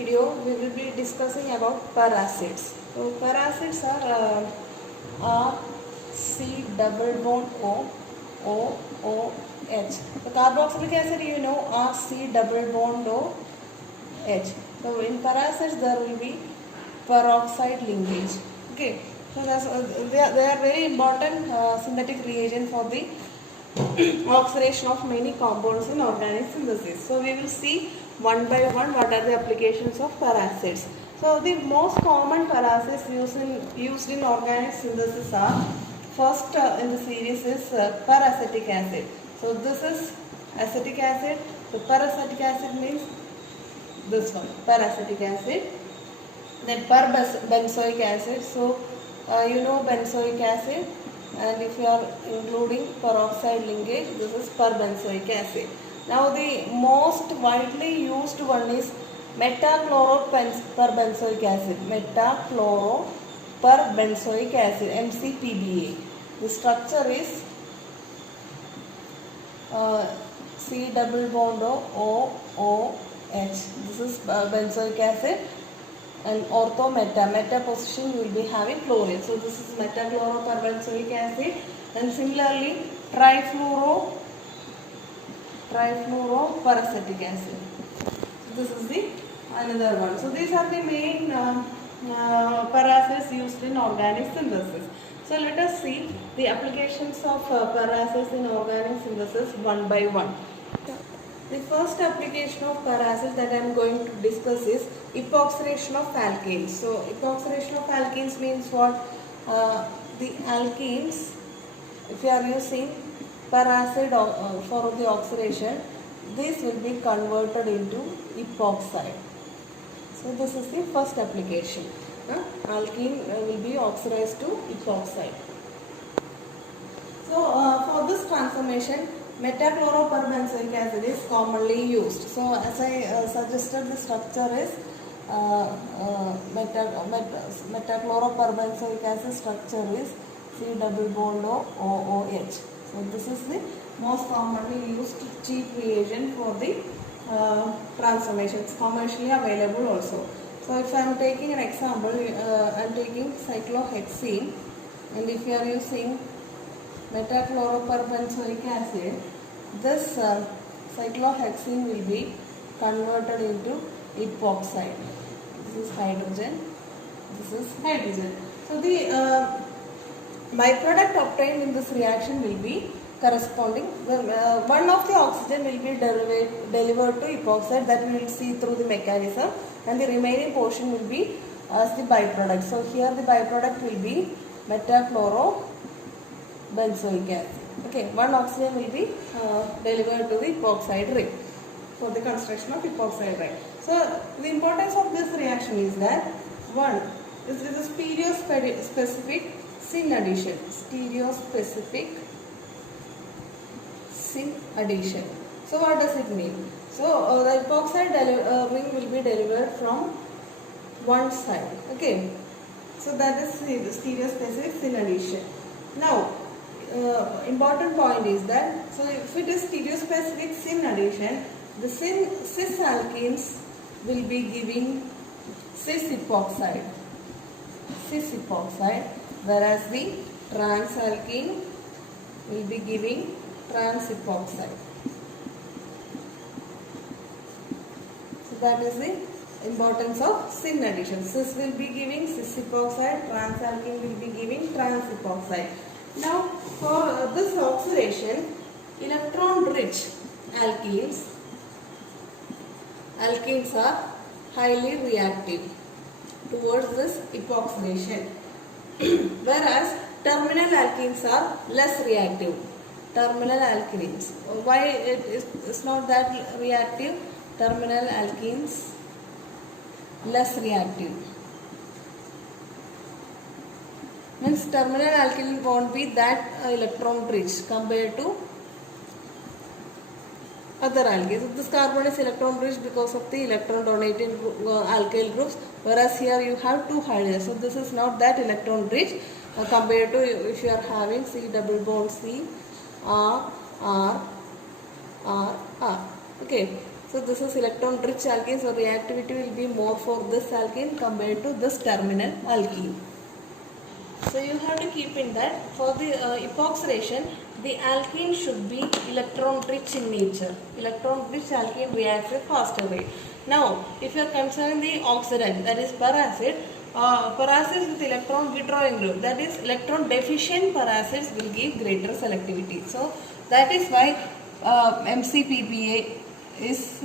video we will be discussing about paracids. So paracids are R C double bond O H. So carboxylic acid you know R C double bond O H. So in paracids there will be peroxide linkage. Okay. So they are very important synthetic reagent for the oxidation of many compounds in organic synthesis. So we will see one by one what are the applications of paracids. So the most common paracids used in organic synthesis are first in the series is peracetic acid. So this is acetic acid. So peracetic acid means this one, peracetic acid. Then benzoic acid. So you know benzoic acid, and if you are including peroxide linkage, this is perbenzoic acid. Now the most widely used one is metachloroperbenzoic acid. Metachloroperbenzoic acid, MCPBA. The structure is C double bond O H. This is benzoic acid. And meta position will be having chlorine. So this is metachloroperbenzoic acid. And similarly trifluoroperacetic acid. So this is the another one. So these are the main paracids used in organic synthesis. So let us see the applications of paracids in organic synthesis one by one. The first application of paracids that I am going to discuss is epoxidation of alkenes. So epoxidation of alkenes means what? The alkenes, if you are using paracid for the oxidation, this will be converted into epoxide. So this is the first application. Alkene will be oxidized to epoxide. So for this transformation, metachloroperbenzoic acid is commonly used. So as I suggested, the structure is metachloroperbenzoic acid structure is C double bond OOH. So this is the most commonly used cheap reagent for the transformations, commercially available also. So if I am taking an example, I am taking cyclohexene, and if you are using metachloroperbenzoic acid, this cyclohexene will be converted into epoxide. This is hydrogen, this is hydrogen. So the byproduct obtained in this reaction will be corresponding, one of the oxygen will be delivered to epoxide, that we will see through the mechanism, and the remaining portion will be as the byproduct. So here the byproduct will be metachlorobenzoic acid. Okay, one oxygen will be delivered to the epoxide ring for the construction of epoxide ring. So the importance of this reaction is that one, this is a stereospecific syn addition. Stereospecific syn addition. So what does it mean? So the epoxide ring will be delivered from one side. Okay, so that is the stereospecific syn addition. Now important point is that, so if it is stereospecific syn addition, the cis alkenes will be giving cis epoxide, whereas the trans alkene will be giving trans epoxide. So that is the importance of syn addition. Cis will be giving cis epoxide, trans alkene will be giving trans epoxide. Now for this oxidation, electron-rich alkenes are highly reactive towards this epoxidation, whereas terminal alkenes are less reactive. Terminal alkenes, why it is not that reactive? Terminal alkenes less reactive. Means terminal alkene won't be that electron rich compared to other alkenes. So this carbon is electron rich because of the electron donating alkyl groups, whereas here you have two hydrogens. So this is not that electron rich compared to if you are having C double bond C R. Okay. So this is electron rich alkene, so reactivity will be more for this alkene compared to this terminal alkene. So you have to keep in that for the epoxidation, the alkene should be electron rich in nature. Electron rich alkene reacts at faster rate. Now, if you are concerning the oxidant, that is peracid, peracids with electron withdrawing group, that is electron deficient peracids will give greater selectivity. So that is why MCPBA is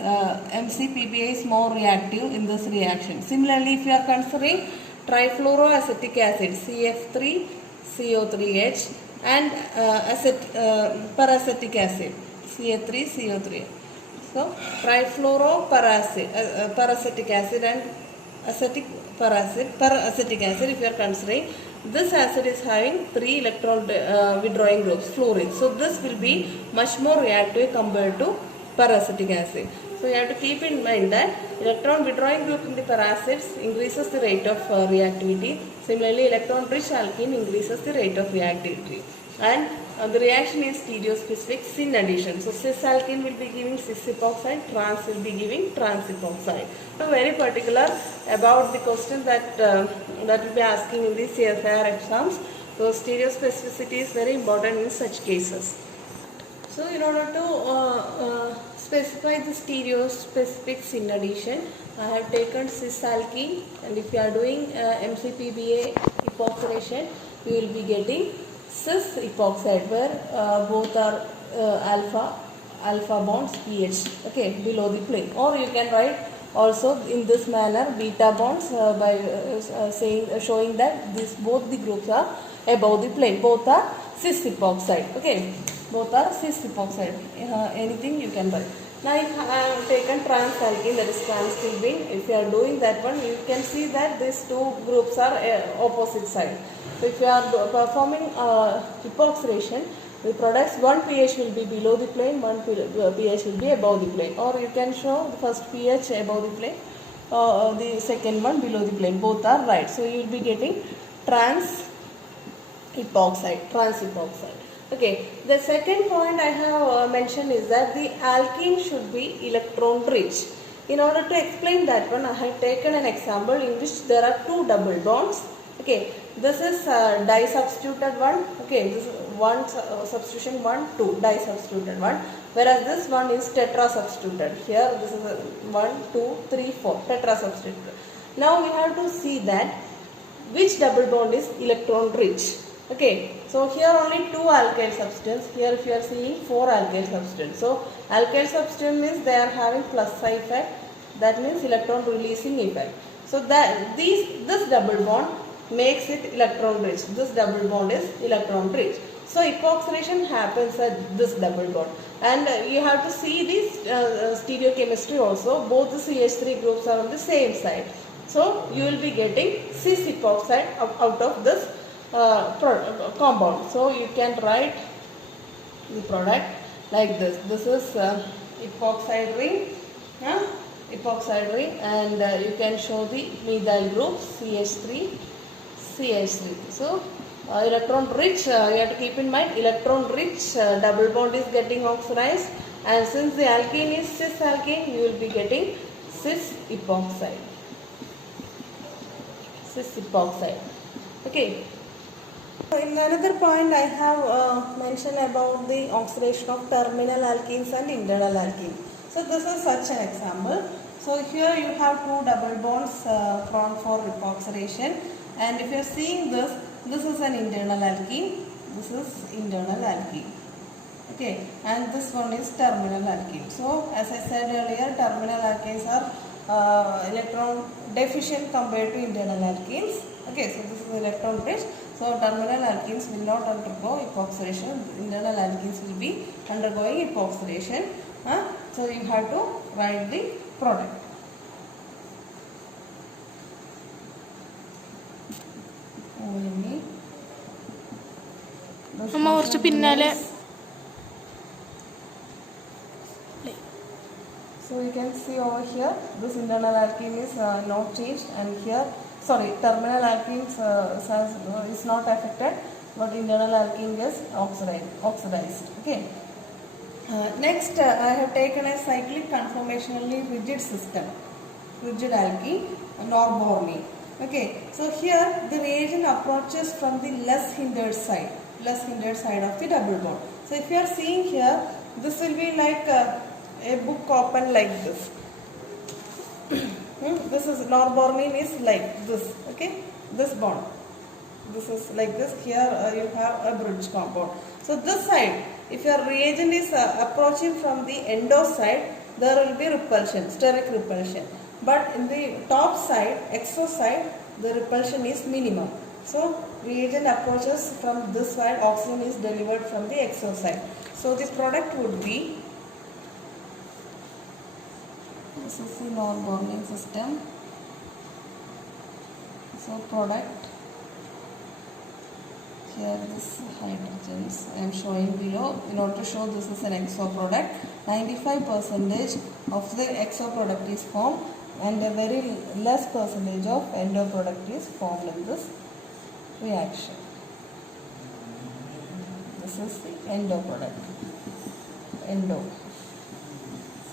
more reactive in this reaction. Similarly, if you are considering trifluoroacetic acid CF3CO3H and peracetic acid CA3CO3. So trifluoroacetic acid and peracetic acid, if you are considering, this acid is having 3 electron withdrawing groups, fluorine. So this will be much more reactive compared to peracetic acid. So you have to keep in mind that electron withdrawing group in the peracids increases the rate of reactivity. Similarly, electron rich alkene increases the rate of reactivity. And the reaction is stereospecific syn addition. So cis alkene will be giving cis epoxide, trans will be giving trans epoxide. So very particular about the question that will be asking in the CFIR exams. So stereospecificity is very important in such cases. So in order to specify the stereospecific syn addition, I have taken cis alkene, and if you are doing MCPBA epoxidation, you will be getting cis epoxide, where both are alpha bonds pH, okay, below the plane. Or you can write also in this manner beta bonds by showing that both the groups are above the plane. Both are cis epoxide, okay. Both are cis epoxide. Anything you can write. Now if I have taken trans alkene, that is trans-toluene, if you are doing that one, you can see that these two groups are opposite side. So if you are performing epoxidation, the products, one pH will be below the plane, one pH will be above the plane. Or you can show the first pH above the plane, the second one below the plane. Both are right. So you will be getting trans epoxide. Okay, the second point I have mentioned is that the alkene should be electron rich. In order to explain that one, I have taken an example in which there are 2 double bonds. Okay, this is disubstituted one. Okay, this is one substitution 1, 2 disubstituted one. Whereas this one is tetrasubstituted. Here this is 1, 2, 3, 4 tetrasubstituted. Now we have to see that which double bond is electron rich. Okay, so here only 2 alkyl substance. Here if you are seeing 4 alkyl substance. So alkyl substance means they are having plus psi effect. That means electron releasing effect. So that this double bond makes it electron rich. This double bond is electron rich. So epoxidation happens at this double bond. And you have to see this stereochemistry also. Both the CH3 groups are on the same side. So you will be getting cis epoxide out of this compound. So you can write the product like this. This is epoxide ring, and you can show the methyl group CH3. So electron rich, you have to keep in mind, electron rich double bond is getting oxidized, and since the alkene is cis alkene, you will be getting cis epoxide. Okay. In another point, I have mentioned about the oxidation of terminal alkenes and internal alkene. So this is such an example. So here you have 2 double bonds drawn for epoxidation, and if you are seeing this is an internal alkene, this is internal alkene. Okay, and this one is terminal alkene. So as I said earlier, terminal alkenes are electron deficient compared to internal alkenes. Okay, so this is electron rich. So terminal alkenes will not undergo epoxidation. Internal alkenes will be undergoing epoxidation. So you have to write the product. അമ്മ കുറച്ച് പിന്നാലെ. So you can see over here, this internal alkene is not changed, and here, sorry, terminal alkene is not affected, but internal alkene is oxidized. Okay. Next, I have taken a cyclic conformationally rigid system, rigid alkene, norbornene. Okay, so here the reagent approaches from the less hindered side of the double bond. So if you are seeing here, this will be like a book open like this. This is norbornene is like this. Okay, this bond. This is like this. Here you have a bridge compound. So this side, if your reagent is approaching from the endo side, there will be repulsion, steric repulsion. But in the top side, exo side, the repulsion is minimum. So reagent approaches from this side, oxygen is delivered from the exo side. So the product would be, this is the non-bonding system. So product, here this hydrogens I am showing below. In order to show this is an exo product, 95% of the exo product is formed and a very less percentage of endo product is formed in this reaction. This is the endo product, endo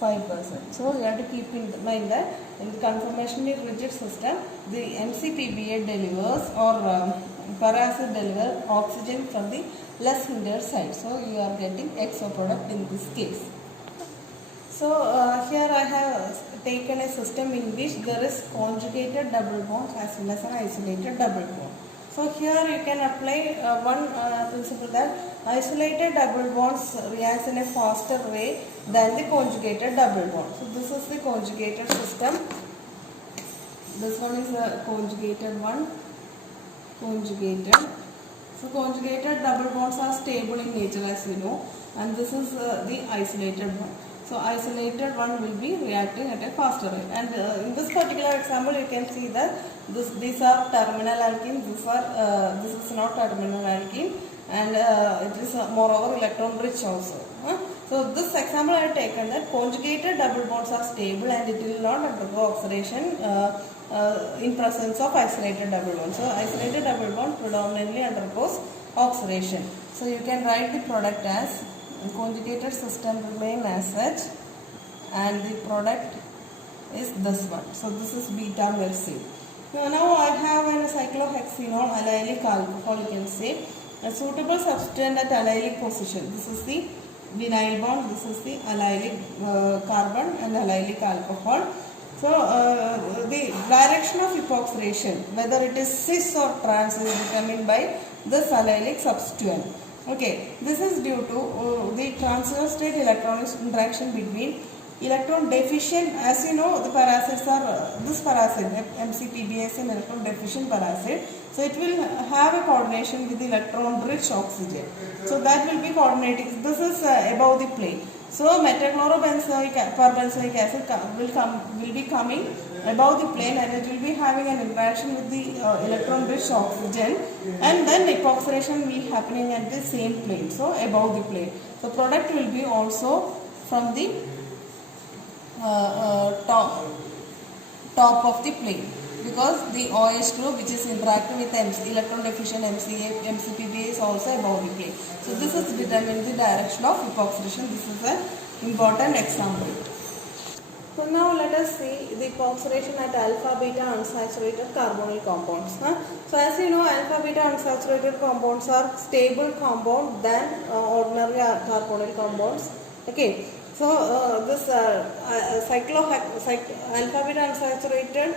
5%. So you have to keep in mind that in the conformationally rigid system, the MCPBA delivers or peracid delivers oxygen from the less hindered side. So you are getting exo product in this case. So here I have taken a system in which there is conjugated double bonds as well as an isolated double bond. So here you can apply one principle that isolated double bonds react in a faster way than the conjugated double bond. So this is the conjugated system. This one is a conjugated one. Conjugated. So conjugated double bonds are stable in nature, as you know, and this is the isolated one. So isolated one will be reacting at a faster rate. And in this particular example, you can see that these are terminal alkenes. This is not terminal alkene, and it is moreover electron rich also. So this example I have taken that conjugated double bonds are stable and it will not undergo oxidation in presence of isolated double bond. So isolated double bond predominantly undergoes oxidation. So you can write the product as conjugated system remain as such, and the product is this one. So this is beta myrcene. Now I have a cyclohexenol allylic alcohol, you can say, a suitable substituent at allylic position. This is the vinyl bond, this is the allylic carbon and allylic alcohol. So the direction of epoxidation, whether it is cis or trans, is determined by this allylic substituent. Okay, this is due to the transfer state electronic interaction between electron deficient, as you know, the paracids are, this paracid, MCPBA is an electron deficient paracid. So it will have a coordination with the electron rich oxygen. So that will be coordinating. This is above the plane. So metachlorobenzoic perbenzoic acid will be coming above the plane, and it will be having an interaction with the electron rich oxygen, and then epoxidation will be happening at the same plane, so above the plane. So product will be also from the top of the plane, because the OH group which is interacting with the electron deficient MCPBA is also above the plane. So this is determining the direction of epoxidation. This is an important example. So now let us see the epoxidation at alpha beta unsaturated carbonyl compounds. So as you know, alpha beta unsaturated compounds are stable compound than ordinary carbonyl compounds. Okay. So this alpha beta unsaturated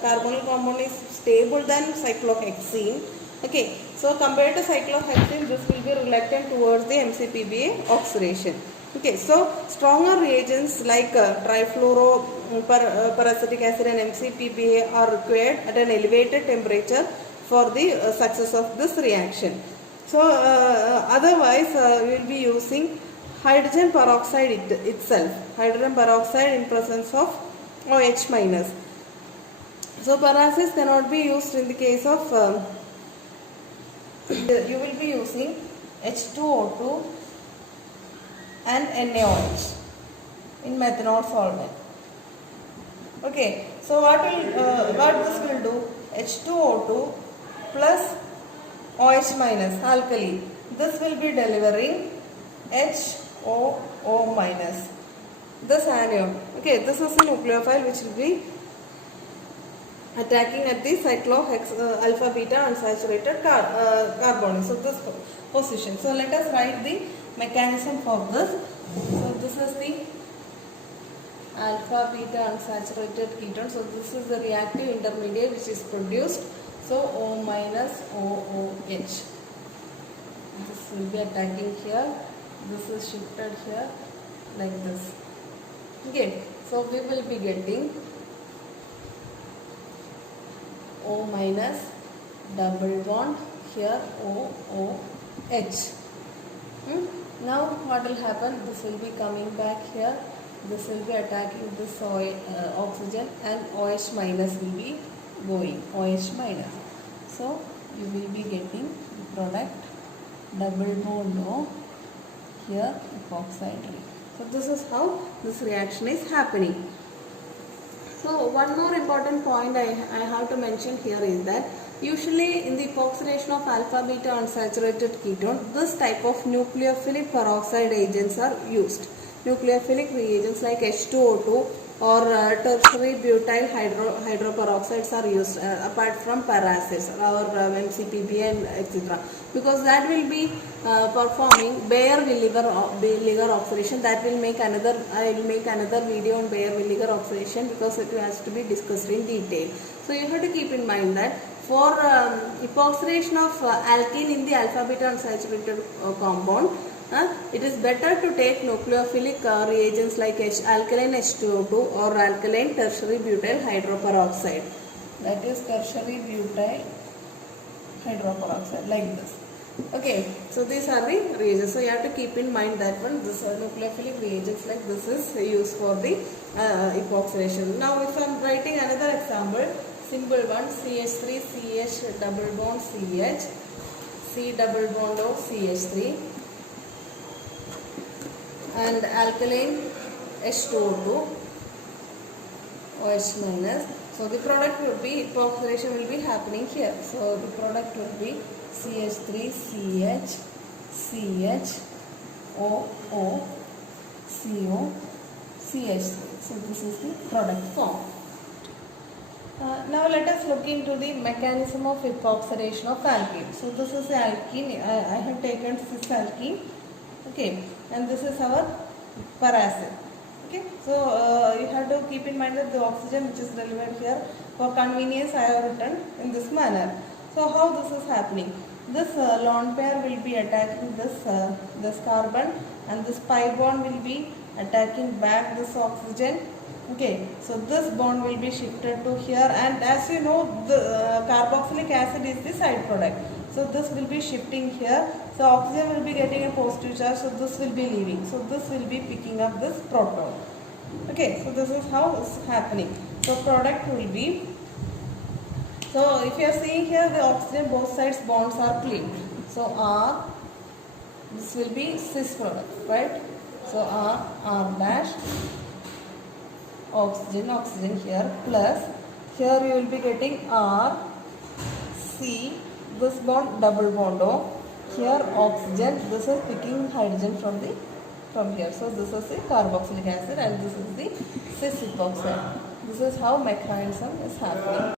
carbonyl compound is stable than cyclohexene. Okay, so compared to cyclohexene, this will be reluctant towards the MCPBA oxidation. Okay, so stronger reagents like trifluoro peracetic acid and MCPBA are required at an elevated temperature for the success of this reaction. So otherwise we will be using hydrogen peroxide itself, hydrogen peroxide in presence of OH minus. So paracids cannot be used in the case of you will be using H2O2 and NaOH in methanol solvent. Okay, so what this will do? H2O2 plus OH minus alkali. This will be delivering H O minus. This anion. Okay, this is a nucleophile which will be attacking at the alpha beta unsaturated carbonyl. So this position. So let us write the mechanism for this. So this is the alpha beta unsaturated ketone. So this is the reactive intermediate which is produced. So O minus OOH. This will be attacking here. This is shifted here like this. Okay. So we will be getting O minus double bond here OOH. Now what will happen? This will be coming back here. This will be attacking this oxygen, and OH minus will be going. OH minus. So you will be getting the product double bond O here epoxide ring. So this is how this reaction is happening. So one more important point I have to mention here is that usually in the epoxidation of alpha beta unsaturated ketone, this type of nucleophilic peroxide agents are used. Nucleophilic reagents like H2O2 or tertiary butyl hydroperoxides are used apart from paracids or MCPB and etc. Because that will be performing Baeyer-Villiger oxidation. That will make another. I will make another video on Baeyer-Villiger oxidation because it has to be discussed in detail. So you have to keep in mind that for epoxidation of alkene in the alpha beta unsaturated compound, it is better to take nucleophilic reagents like alkaline H2O2 or alkaline tertiary butyl hydroperoxide. That is tertiary butyl hydroperoxide like this. Okay, so these are the reagents. So you have to keep in mind that one. This nucleophilic reagents like this is used for the epoxidation. Now, if I am writing another example, simple one: CH3 CH double bond CH, C double bond O CH3, and alkaline H2O2 OH minus. So the product will be, epoxidation will be happening here. So the product will be CH3 CH CH OO CO CH3. So this is the product form. Now let us look into the mechanism of epoxidation of alkene. So this is the alkene. I have taken cis alkene. Okay, and this is our paracid. Okay, so you have to keep in mind that the oxygen which is delivered here, for convenience I have written in this manner. So how this is happening? This lone pair will be attacking this carbon, and this pi bond will be attacking back this oxygen. Okay, so this bond will be shifted to here, and as you know, the carboxylic acid is the side product. So this will be shifting here. So oxygen will be getting a positive charge, so this will be leaving. So this will be picking up this proton. Okay, so this is how it's happening. So product will be, so if you are seeing here, the oxygen both sides bonds are clean. So R, this will be cis product, right? So R dash, oxygen here, plus here you will be getting R, C, this bond double bond O, here oxygen, this is picking hydrogen from here. So this is the carboxylic acid and this is the cis epoxide. This is how mechanism is happening.